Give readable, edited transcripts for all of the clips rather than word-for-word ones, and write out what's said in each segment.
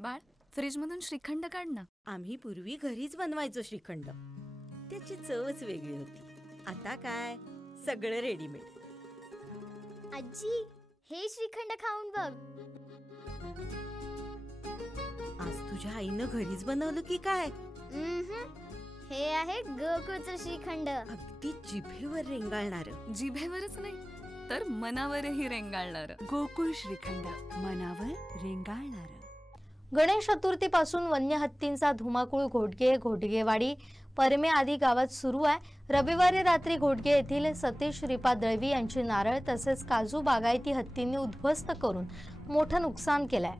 बाळ, फ्रीजमधून श्रीखंड काढ ना. आम्ही पूर्वी घरीच बनवायचो श्रीखंड. त्याची चवच वेगळी होती. आता काय सगळं रेडीमेड. आजी, हे श्रीखंड खाऊन बघ. आज तुझ्या आईनं घरीच बनवलं की काय? हे आहे गोकुळचं श्रीखंड. अगदी जिभेवर रेंगाळणार. जिभेवरच नाही तर मनावरही रेंगाळणार. गोकुळ श्रीखंड, मनावर रेंगाळणार. गणेश चतुर्थीपासून वन्य हत्तींचा धुमाकूळ घोटगेवाडी परमे आदी गावात सुरू आहे. रविवारी रात्री घोटगे येथील सतीश श्रीपाद दळवी यांची नारळ तसेच काजू बागायती हत्तींनी उद्ध्वस्त करून मोठं नुकसान केलंय.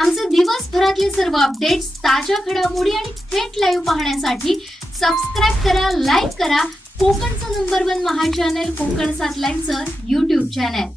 आमचे दिवसभरातले सर्व अपडेट्स, ताज्या घडामोडी आणि थेट लाईव्ह पाहण्यासाठी सबस्क्राइब करा, लाईक करा कोकणचं नंबर 1 महा चॅनल कोकण 7 लाईव्हचं YouTube चॅनल.